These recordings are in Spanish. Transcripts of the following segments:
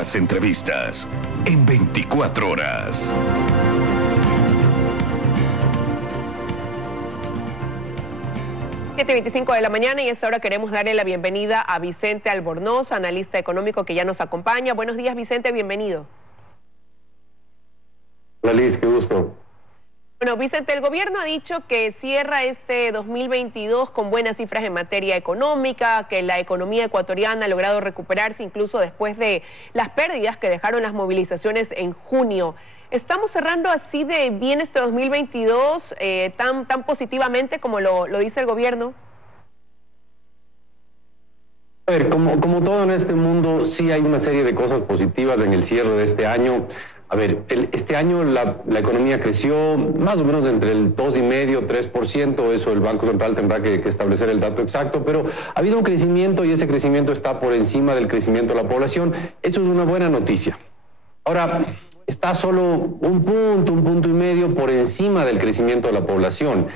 las entrevistas en 24 horas. Siete 25 de la mañana y a esta hora queremos darle la bienvenida a Vicente Albornoz, analista económico que ya nos acompaña. Buenos días, Vicente, bienvenido. Hola Liz, qué gusto. Bueno, Vicente, el gobierno ha dicho que cierra este 2022 con buenas cifras en materia económica, que la economía ecuatoriana ha logrado recuperarse incluso después de las pérdidas que dejaron las movilizaciones en junio. ¿Estamos cerrando así de bien este 2022 tan positivamente como lo dice el gobierno? A ver, como todo en este mundo, sí hay una serie de cosas positivas en el cierre de este año. A ver, este año la economía creció más o menos entre el 2,5% y 3%, eso el Banco Central tendrá que establecer el dato exacto, pero ha habido un crecimiento y ese crecimiento está por encima del crecimiento de la población. Eso es una buena noticia. Ahora, está solo un punto y medio por encima del crecimiento de la población.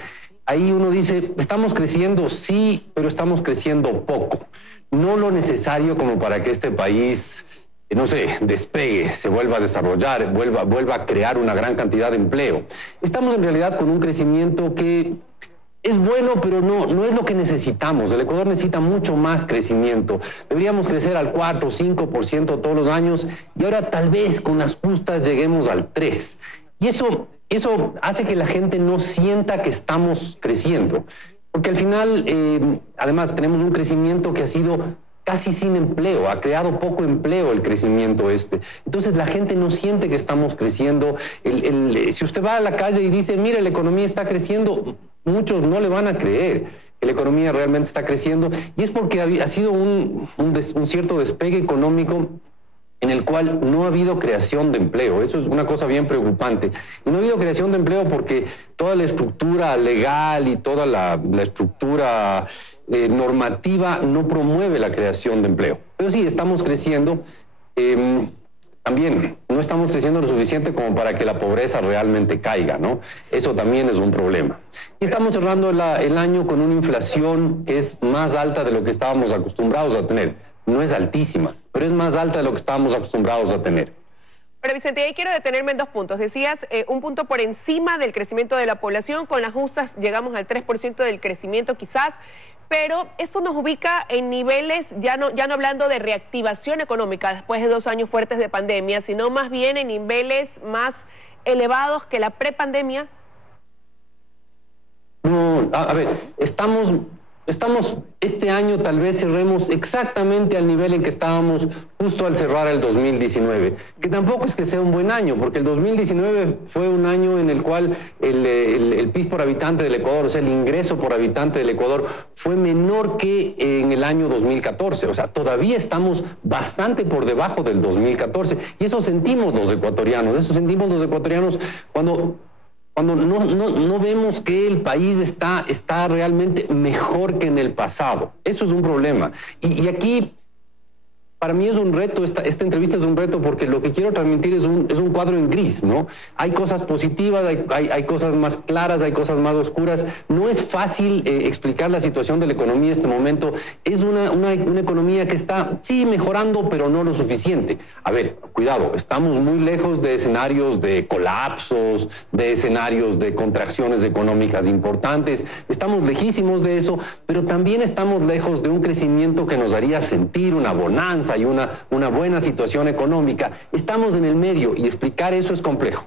Ahí uno dice, estamos creciendo, sí, pero estamos creciendo poco. No lo necesario como para que este país, no sé, despegue, se vuelva a desarrollar, vuelva a crear una gran cantidad de empleo. Estamos en realidad con un crecimiento que es bueno, pero no es lo que necesitamos. El Ecuador necesita mucho más crecimiento. Deberíamos crecer al 4 o 5% todos los años y ahora tal vez con las justas lleguemos al 3%. Y eso hace que la gente no sienta que estamos creciendo. Porque al final, además, tenemos un crecimiento que ha sido casi sin empleo, ha creado poco empleo el crecimiento este. Entonces la gente no siente que estamos creciendo. Si usted va a la calle y dice, mire, la economía está creciendo, muchos no le van a creer que la economía realmente está creciendo. Y es porque ha sido un cierto despegue económico en el cual no ha habido creación de empleo. Eso es una cosa bien preocupante. Y no ha habido creación de empleo porque toda la estructura legal y toda la estructura normativa no promueve la creación de empleo. Pero sí, estamos creciendo. También no estamos creciendo lo suficiente como para que la pobreza realmente caiga, ¿no? Eso también es un problema. Y estamos cerrando el año con una inflación que es más alta de lo que estábamos acostumbrados a tener. No es altísima, pero es más alta de lo que estábamos acostumbrados a tener. Pero Vicente, ahí quiero detenerme en dos puntos. Decías un punto por encima del crecimiento de la población, con las justas llegamos al 3% del crecimiento quizás, pero esto nos ubica en niveles, ya no hablando de reactivación económica después de 2 años fuertes de pandemia, sino más bien en niveles más elevados que la prepandemia. No, a ver, estamos este año tal vez cerremos exactamente al nivel en que estábamos justo al cerrar el 2019, que tampoco es que sea un buen año, porque el 2019 fue un año en el cual el PIB por habitante del Ecuador, o sea, el ingreso por habitante del Ecuador fue menor que en el año 2014, o sea, todavía estamos bastante por debajo del 2014, y eso sentimos los ecuatorianos, cuando no vemos que el país está realmente mejor que en el pasado. Eso es un problema. Y aquí, para mí es un reto, esta entrevista es un reto porque lo que quiero transmitir es un cuadro en gris, ¿no? Hay cosas positivas, hay cosas más claras, hay cosas más oscuras. No es fácil explicar la situación de la economía en este momento. Es una economía que está, sí, mejorando, pero no lo suficiente. A ver, cuidado, estamos muy lejos de escenarios de colapsos, de escenarios de contracciones económicas importantes. Estamos lejísimos de eso, pero también estamos lejos de un crecimiento que nos haría sentir una bonanza y una buena situación económica. Estamos en el medio y explicar eso es complejo.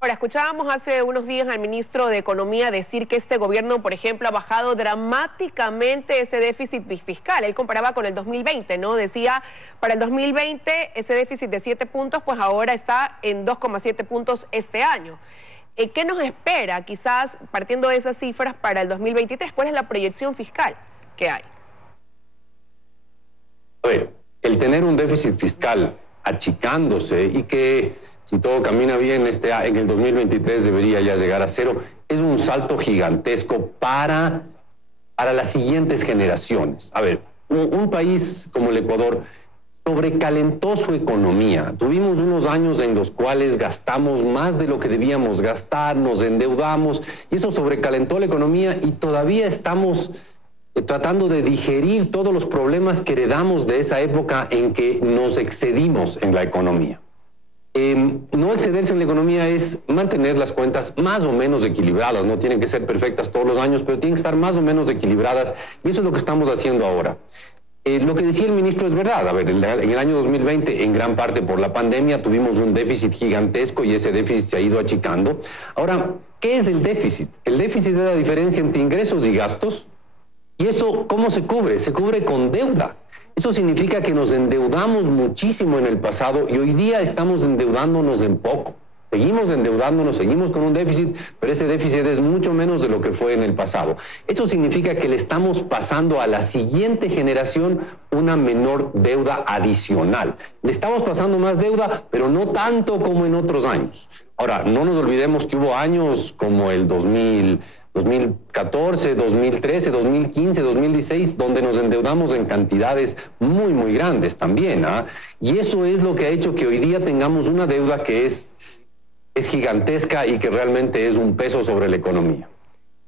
Ahora, escuchábamos hace unos días al ministro de Economía decir que este gobierno, por ejemplo, ha bajado dramáticamente ese déficit fiscal. Él comparaba con el 2020, ¿no? Decía, para el 2020 ese déficit de 7 puntos, pues ahora está en 2,7 puntos este año. ¿Qué nos espera, quizás, partiendo de esas cifras, para el 2023? ¿Cuál es la proyección fiscal que hay? A ver, el tener un déficit fiscal achicándose y que, si todo camina bien, en el 2023 debería ya llegar a 0, es un salto gigantesco para las siguientes generaciones. A ver, un país como el Ecuador sobrecalentó su economía. Tuvimos unos años en los cuales gastamos más de lo que debíamos gastar, nos endeudamos, y eso sobrecalentó la economía y todavía estamos tratando de digerir todos los problemas que heredamos de esa época en que nos excedimos en la economía. No excederse en la economía es mantener las cuentas más o menos equilibradas, no tienen que ser perfectas todos los años, pero tienen que estar más o menos equilibradas, y eso es lo que estamos haciendo ahora. Lo que decía el ministro es verdad. A ver, en el año 2020, en gran parte por la pandemia, tuvimos un déficit gigantesco y ese déficit se ha ido achicando. Ahora, ¿qué es el déficit? El déficit es la diferencia entre ingresos y gastos. ¿Y eso cómo se cubre? Se cubre con deuda. Eso significa que nos endeudamos muchísimo en el pasado y hoy día estamos endeudándonos en poco. Seguimos endeudándonos, seguimos con un déficit, pero ese déficit es mucho menos de lo que fue en el pasado. Eso significa que le estamos pasando a la siguiente generación una menor deuda adicional. Le estamos pasando más deuda, pero no tanto como en otros años. Ahora, no nos olvidemos que hubo años como el 2014, 2013, 2015, 2016, donde nos endeudamos en cantidades muy, muy grandes también. Y eso es lo que ha hecho que hoy día tengamos una deuda que es gigantesca y que realmente es un peso sobre la economía.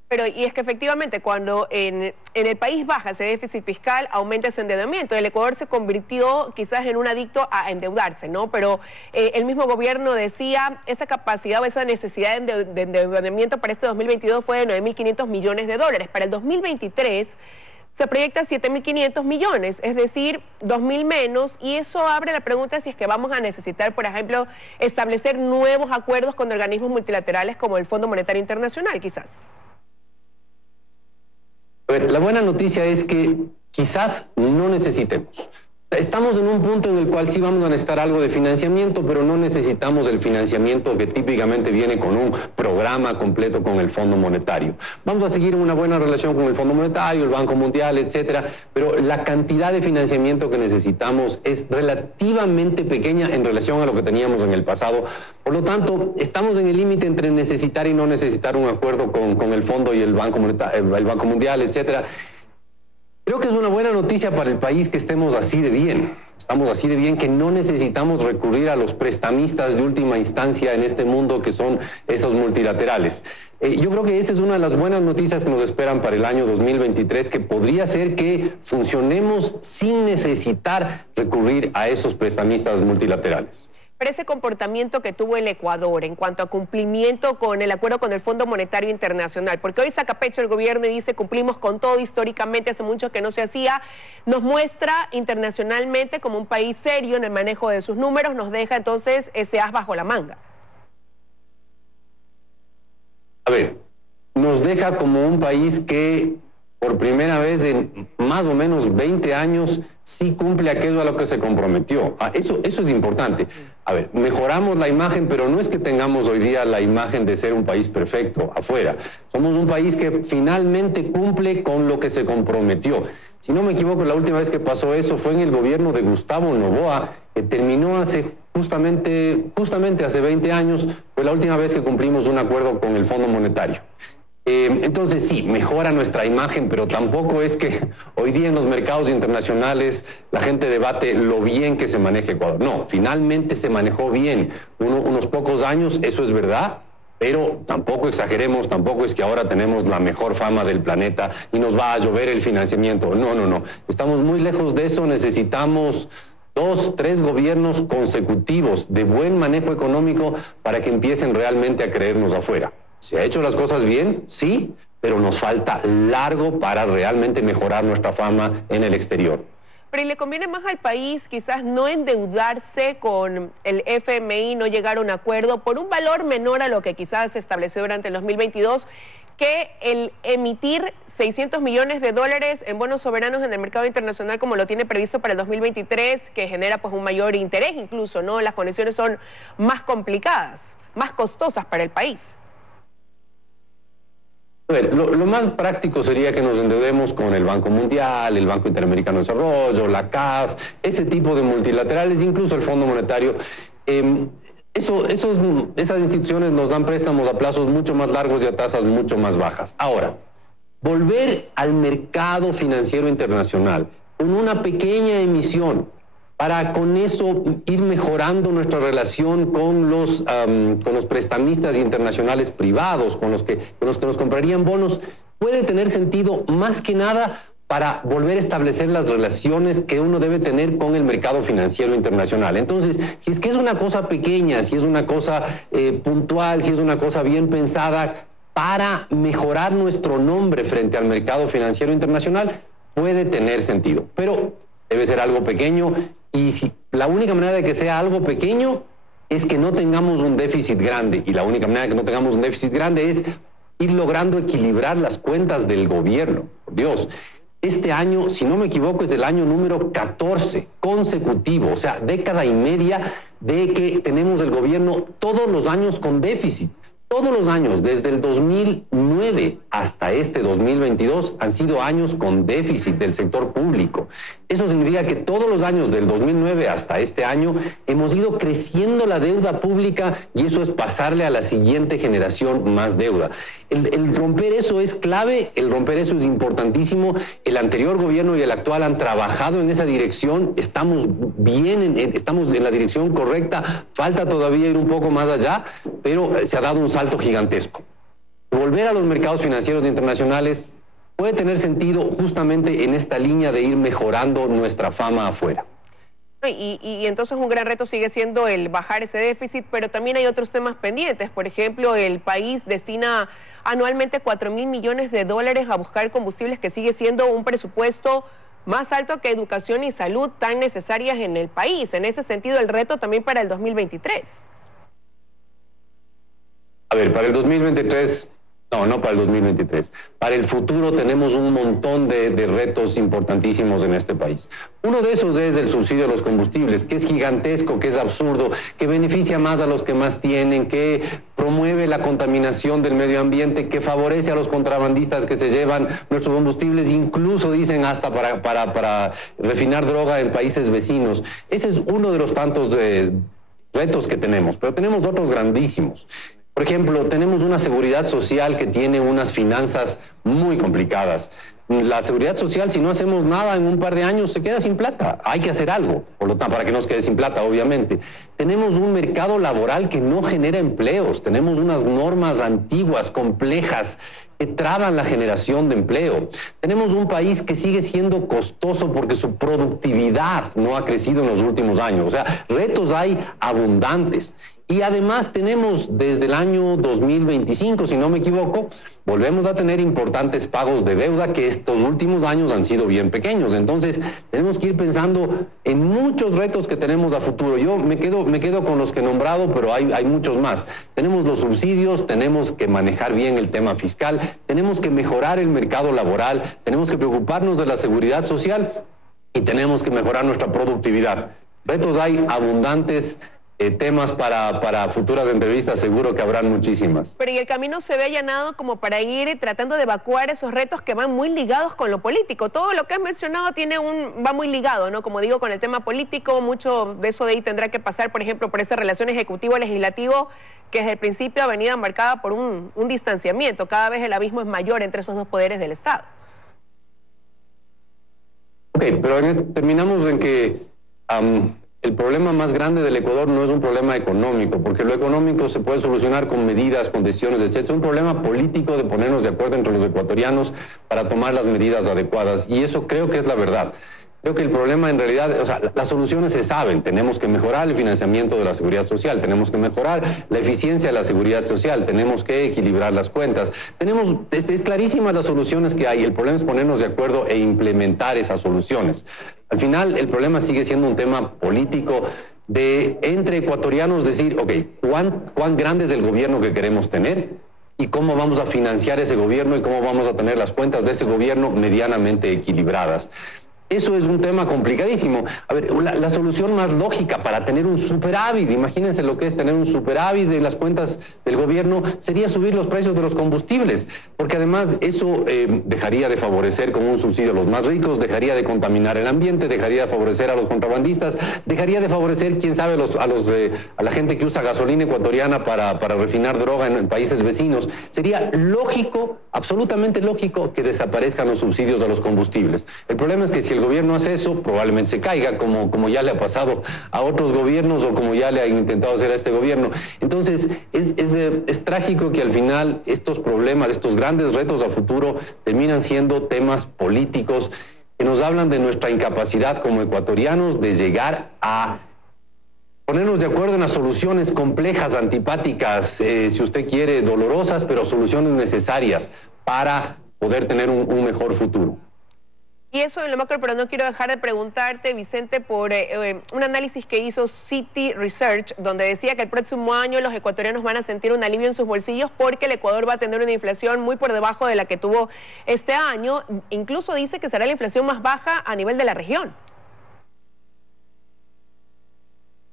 Pero y es que efectivamente cuando en el país baja ese déficit fiscal, aumenta ese endeudamiento. El Ecuador se convirtió quizás en un adicto a endeudarse, ¿no? Pero el mismo gobierno decía, esa capacidad o esa necesidad de endeudamiento para este 2022 fue de 9.500 millones de dólares. Para el 2023 se proyecta 7.500 millones, es decir, 2.000 menos, y eso abre la pregunta si es que vamos a necesitar, por ejemplo, establecer nuevos acuerdos con organismos multilaterales como el Fondo Monetario Internacional, quizás. A ver, la buena noticia es que quizás no necesitemos. Estamos en un punto en el cual sí vamos a necesitar algo de financiamiento, pero no necesitamos el financiamiento que típicamente viene con un programa completo con el Fondo Monetario. Vamos a seguir una buena relación con el Fondo Monetario, el Banco Mundial, etcétera, pero la cantidad de financiamiento que necesitamos es relativamente pequeña en relación a lo que teníamos en el pasado. Por lo tanto, estamos en el límite entre necesitar y no necesitar un acuerdo con el Fondo y el Banco Mundial, etcétera. Creo que es una buena noticia para el país que estemos así de bien. Estamos así de bien que no necesitamos recurrir a los prestamistas de última instancia en este mundo que son esos multilaterales. Yo creo que esa es una de las buenas noticias que nos esperan para el año 2023, que podría ser que funcionemos sin necesitar recurrir a esos prestamistas multilaterales. Pero ese comportamiento que tuvo el Ecuador en cuanto a cumplimiento con el acuerdo con el Fondo Monetario Internacional, porque hoy saca pecho el gobierno y dice cumplimos con todo, históricamente hace mucho que no se hacía, nos muestra internacionalmente como un país serio en el manejo de sus números, nos deja entonces ese as bajo la manga. A ver, nos deja como un país que por primera vez en más o menos 20 años sí cumple aquello a lo que se comprometió. Eso es importante. A ver, mejoramos la imagen, pero no es que tengamos hoy día la imagen de ser un país perfecto afuera. Somos un país que finalmente cumple con lo que se comprometió. Si no me equivoco, la última vez que pasó eso fue en el gobierno de Gustavo Noboa, que terminó justamente hace 20 años, fue la última vez que cumplimos un acuerdo con el Fondo Monetario. Entonces sí, mejora nuestra imagen, pero tampoco es que hoy día en los mercados internacionales la gente debate lo bien que se maneja Ecuador. No, finalmente se manejó bien unos pocos años, eso es verdad, pero tampoco exageremos, tampoco es que ahora tenemos la mejor fama del planeta y nos va a llover el financiamiento. No. Estamos muy lejos de eso, necesitamos 2, 3 gobiernos consecutivos de buen manejo económico para que empiecen realmente a creernos afuera. ¿Se ha hecho las cosas bien? Sí, pero nos falta largo para realmente mejorar nuestra fama en el exterior. Pero ¿y le conviene más al país quizás no endeudarse con el FMI, no llegar a un acuerdo por un valor menor a lo que quizás se estableció durante el 2022, que el emitir 600 millones de dólares en bonos soberanos en el mercado internacional como lo tiene previsto para el 2023, que genera pues un mayor interés incluso, ¿no? Las condiciones son más complicadas, más costosas para el país. A ver, lo más práctico sería que nos endeudemos con el Banco Mundial, el Banco Interamericano de Desarrollo, la CAF, ese tipo de multilaterales, incluso el Fondo Monetario. Esas instituciones nos dan préstamos a plazos mucho más largos y a tasas mucho más bajas. Ahora, volver al mercado financiero internacional con una pequeña emisión para con eso ir mejorando nuestra relación con los prestamistas internacionales privados, con los que nos comprarían bonos, puede tener sentido más que nada para volver a establecer las relaciones que uno debe tener con el mercado financiero internacional. Entonces, si es que es una cosa pequeña, si es una cosa puntual, si es una cosa bien pensada para mejorar nuestro nombre frente al mercado financiero internacional, puede tener sentido. Pero debe ser algo pequeño, y si la única manera de que sea algo pequeño es que no tengamos un déficit grande, y la única manera de que no tengamos un déficit grande es ir logrando equilibrar las cuentas del gobierno. Por Dios, este año, si no me equivoco, es el año número 14 consecutivo, o sea, década y media de que tenemos el gobierno todos los años con déficit. Todos los años, desde el 2009 hasta este 2022, han sido años con déficit del sector público. Eso significa que todos los años, del 2009 hasta este año, hemos ido creciendo la deuda pública, y eso es pasarle a la siguiente generación más deuda. El romper eso es clave, el romper eso es importantísimo. El anterior gobierno y el actual han trabajado en esa dirección. Estamos bien, estamos en la dirección correcta. Falta todavía ir un poco más allá, pero se ha dado un salto gigantesco. Volver a los mercados financieros internacionales puede tener sentido justamente en esta línea de ir mejorando nuestra fama afuera. Y entonces un gran reto sigue siendo el bajar ese déficit, pero también hay otros temas pendientes. Por ejemplo, el país destina anualmente 4.000 millones de dólares a buscar combustibles, que sigue siendo un presupuesto más alto que educación y salud, tan necesarias en el país. En ese sentido, el reto también para el 2023. A ver, para el 2023, no para el 2023. Para el futuro tenemos un montón de retos importantísimos en este país. Uno de esos es el subsidio a los combustibles, que es gigantesco, que es absurdo, que beneficia más a los que más tienen, que promueve la contaminación del medio ambiente, que favorece a los contrabandistas que se llevan nuestros combustibles, incluso dicen hasta para refinar droga en países vecinos. Ese es uno de los tantos retos que tenemos, pero tenemos otros grandísimos. Por ejemplo, tenemos una seguridad social que tiene unas finanzas muy complicadas. La seguridad social, si no hacemos nada en un par de años, se queda sin plata. Hay que hacer algo, por lo tanto, para que no se quede sin plata, obviamente. Tenemos un mercado laboral que no genera empleos. Tenemos unas normas antiguas, complejas, que traban la generación de empleo. Tenemos un país que sigue siendo costoso porque su productividad no ha crecido en los últimos años. O sea, retos hay abundantes. Y además tenemos desde el año 2025, si no me equivoco, volvemos a tener importantes pagos de deuda que estos últimos años han sido bien pequeños. Entonces, tenemos que ir pensando en muchos retos que tenemos a futuro. Yo me quedo con los que he nombrado, pero hay muchos más. Tenemos los subsidios, tenemos que manejar bien el tema fiscal, tenemos que mejorar el mercado laboral, tenemos que preocuparnos de la seguridad social y tenemos que mejorar nuestra productividad. Retos hay abundantes. Temas para futuras entrevistas, seguro que habrán muchísimas. Pero y el camino se ve allanado como para ir tratando de evacuar esos retos que van muy ligados con lo político. Todo lo que has mencionado va muy ligado, ¿no? Como digo, con el tema político, mucho de eso de ahí tendrá que pasar, por ejemplo, por esa relación ejecutivo-legislativo, que desde el principio ha venido marcada por un distanciamiento. Cada vez el abismo es mayor entre esos dos poderes del Estado. Ok, pero terminamos en que el problema más grande del Ecuador no es un problema económico, porque lo económico se puede solucionar con medidas, con decisiones, etc. Es un problema político de ponernos de acuerdo entre los ecuatorianos para tomar las medidas adecuadas, y eso creo que es la verdad. Creo que el problema en realidad, o sea, las soluciones se saben. Tenemos que mejorar el financiamiento de la seguridad social, tenemos que mejorar la eficiencia de la seguridad social, tenemos que equilibrar las cuentas. Es clarísimas las soluciones que hay, el problema es ponernos de acuerdo e implementar esas soluciones. Al final, el problema sigue siendo un tema político de entre ecuatorianos decir, ok, ¿cuán grande es el gobierno que queremos tener? ¿Y cómo vamos a financiar ese gobierno? ¿Y cómo vamos a tener las cuentas de ese gobierno medianamente equilibradas? Eso es un tema complicadísimo. A ver, la solución más lógica para tener un superávit, imagínense lo que es tener un superávit de las cuentas del gobierno, sería subir los precios de los combustibles, porque además eso dejaría de favorecer como un subsidio a los más ricos, dejaría de contaminar el ambiente, dejaría de favorecer a los contrabandistas, dejaría de favorecer, quién sabe, a la gente que usa gasolina ecuatoriana para refinar droga en países vecinos. Sería lógico, absolutamente lógico, que desaparezcan los subsidios a los combustibles. El problema es que si el gobierno hace eso, probablemente se caiga, como ya le ha pasado a otros gobiernos o como ya le han intentado hacer a este gobierno. Entonces, es trágico que al final estos problemas, estos grandes retos a futuro terminan siendo temas políticos que nos hablan de nuestra incapacidad como ecuatorianos de llegar a ponernos de acuerdo en las soluciones complejas, antipáticas, si usted quiere, dolorosas, pero soluciones necesarias para poder tener un mejor futuro. Y eso en lo macro, pero no quiero dejar de preguntarte, Vicente, por un análisis que hizo Citi Research, donde decía que el próximo año los ecuatorianos van a sentir un alivio en sus bolsillos porque el Ecuador va a tener una inflación muy por debajo de la que tuvo este año. Incluso dice que será la inflación más baja a nivel de la región.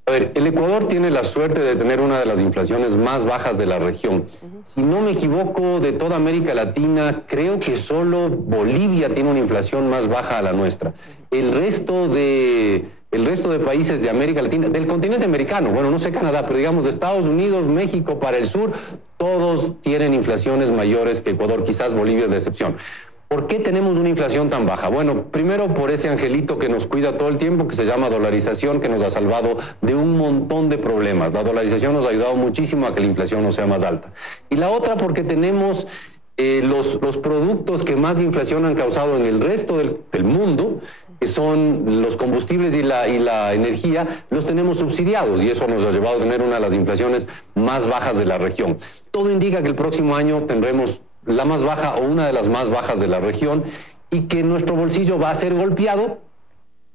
A ver, el Ecuador tiene la suerte de tener una de las inflaciones más bajas de la región. Si no me equivoco, de toda América Latina, creo que solo Bolivia tiene una inflación más baja a la nuestra. El resto de países de América Latina, del continente americano, bueno, no sé Canadá, pero digamos de Estados Unidos, México, para el sur, todos tienen inflaciones mayores que Ecuador, quizás Bolivia es de excepción. ¿Por qué tenemos una inflación tan baja? Bueno, primero por ese angelito que nos cuida todo el tiempo, que se llama dolarización, que nos ha salvado de un montón de problemas. La dolarización nos ha ayudado muchísimo a que la inflación no sea más alta. Y la otra porque tenemos los productos que más inflación han causado en el resto del mundo, que son los combustibles y la energía, los tenemos subsidiados y eso nos ha llevado a tener una de las inflaciones más bajas de la región. Todo indica que el próximo año tendremos la más baja o una de las más bajas de la región y que nuestro bolsillo va a ser golpeado,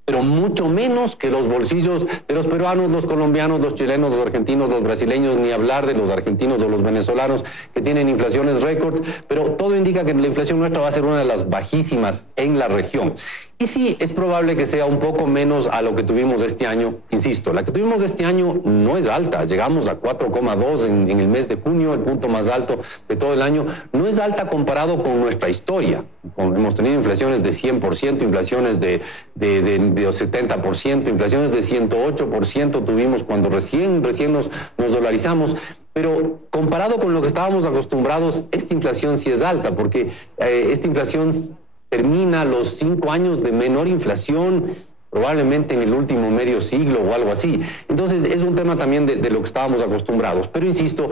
pero mucho menos que los bolsillos de los peruanos, los colombianos, los chilenos, los argentinos, los brasileños, ni hablar de los argentinos o los venezolanos que tienen inflaciones récord, pero todo indica que la inflación nuestra va a ser una de las bajísimas en la región. Y sí, es probable que sea un poco menos a lo que tuvimos este año. Insisto, la que tuvimos este año no es alta. Llegamos a 4,2 en el mes de junio, el punto más alto de todo el año. No es alta comparado con nuestra historia. Hemos tenido inflaciones de 100%, inflaciones de 70%, inflaciones de 108% tuvimos cuando recién nos dolarizamos. Pero comparado con lo que estábamos acostumbrados, esta inflación sí es alta, porque esta inflación termina los 5 años de menor inflación, probablemente en el último medio siglo o algo así. Entonces es un tema también de lo que estábamos acostumbrados. Pero insisto,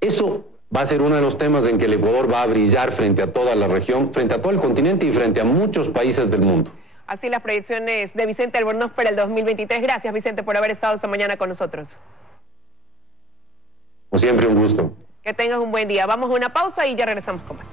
eso va a ser uno de los temas en que el Ecuador va a brillar frente a toda la región, frente a todo el continente y frente a muchos países del mundo. Así las proyecciones de Vicente Albornoz para el 2023. Gracias, Vicente, por haber estado esta mañana con nosotros. Como siempre, un gusto. Que tengas un buen día. Vamos a una pausa y ya regresamos con más.